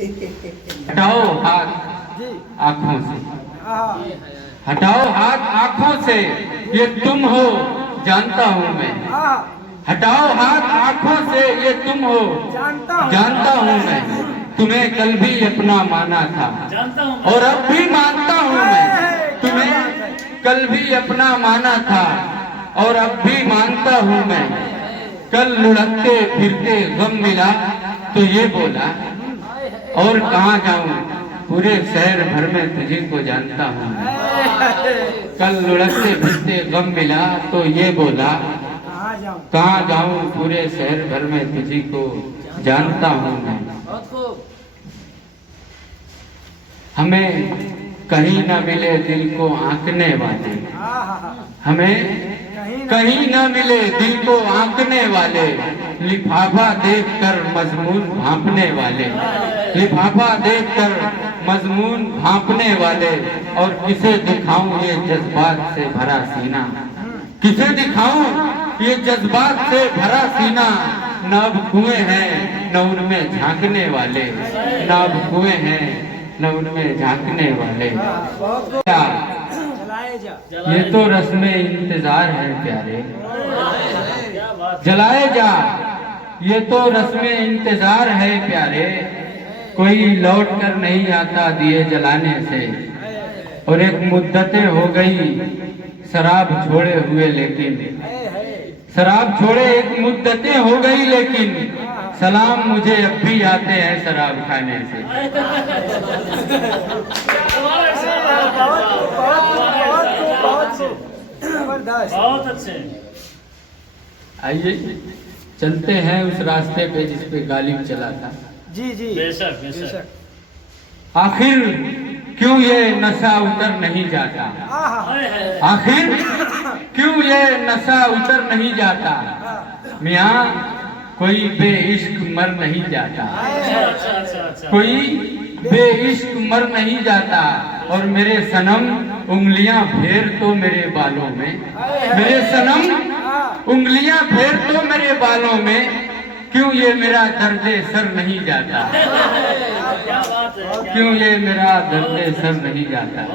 हटाओ हाथ आंखों से, हटाओ हाथ आंखों से, ये तुम हो जानता हूँ मैं। हटाओ हाथ आंखों से, ये तुम हो जानता हूँ मैं। तुम्हें कल भी अपना माना था और अब भी मानता हूँ मैं। तुम्हें कल भी अपना माना था और अब भी मानता हूँ मैं। कल लुढ़कते फिरते गम मिला तो ये बोला, और कहाँ जाऊं पूरे शहर भर में तुझे को जानता हूँ। कल लुढ़कते फिरते गम मिला तो ये बोला, कहाँ जाऊं पूरे शहर भर में तुझे को जानता हूँ मैं। हमें कहीं न मिले दिल को आंकने वाले, हमें कहीं न मिले दिल को आंकने वाले, लिफाफा देखकर मजमून भांपने वाले, लिफाफा देखकर मजमून भांपने वाले। और किसे दिखाऊं ये जज्बात से भरा सीना, किसे दिखाऊं ये जज्बात से भरा सीना। न अब कुएं हैं न उनमें झांकने वाले, न अब कुएं हैं न उनमें झांकने वाले। ये तो रस्में इंतजार है प्यारे, जलाए जा ये तो रस्में इंतजार है प्यारे। कोई लौट कर नहीं आता दिए जलाने से, और एक मुद्दतें हो गई शराब छोड़े हुए, लेकिन शराब छोड़े एक मुद्दतें हो गई, लेकिन सलाम मुझे अब भी आते हैं शराब खाने से। बहुत अच्छे। आइए चलते हैं उस रास्ते पे जिस पे गालिब चला था। जी जी, बेशक बेशक। आखिर क्यों ये नशा उतर नहीं जाता, आखिर क्यों ये नशा उतर नहीं जाता। मियाँ कोई बेइश्क मर नहीं जाता, कोई बेइश्क मर नहीं जाता। और मेरे सनम उंगलियां फेर तो मेरे बालों में, मेरे सनम उंगलियां फेर तो मेरे बालों में। क्यों ये मेरा दर्दे सर नहीं जाता, क्यों ये मेरा दर्दे सर नहीं जाता।